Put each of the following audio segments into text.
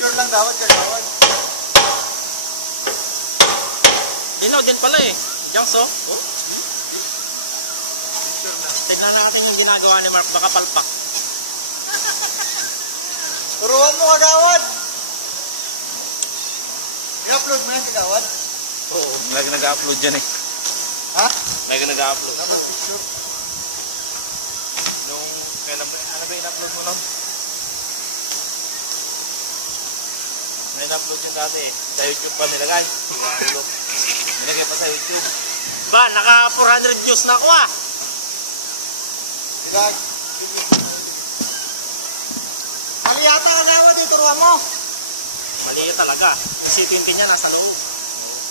Picture lang dapat, kagawad. Ilaw din pala eh. Junks oh. Picture na. Tignan natin yung ginagawa ni Mark. Baka palpak. Turuan mo, kagawad. I-upload mo yan, kagawad. Oo. Lagi nag-upload dyan eh. Ha? Lagi nag-upload. Dapat picture. Nung kailan ba? Ano ba in-upload mo nun? May in-upload yun dati eh. Sa YouTube pa nilagay. Nilagay pa sa YouTube. Ba, naka 400 views na ako ah. Ilag. Mali yata, kagawad, turuan mo. Mali yun talaga. Yung C20 niya nasa loob.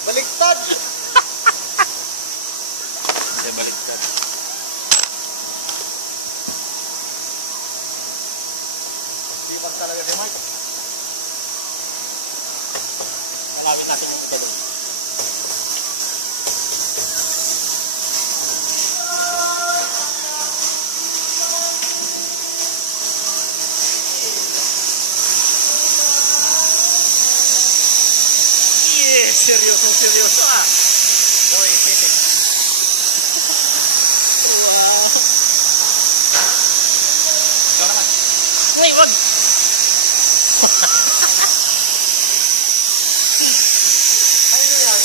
Baliktad. Hindi baliktad. Sibak talaga si Mike. Nakabit natin yung iba doon. Seryoso ah. Uy, sisig. Wow. Ikaw naman. Uy, wag. Ano yan?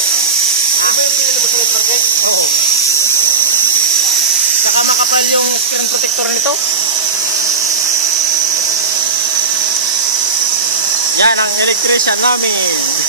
Ano yung mo sa network? Oo. Saka makapal yung screen protector nito. Yan ang electrician namin.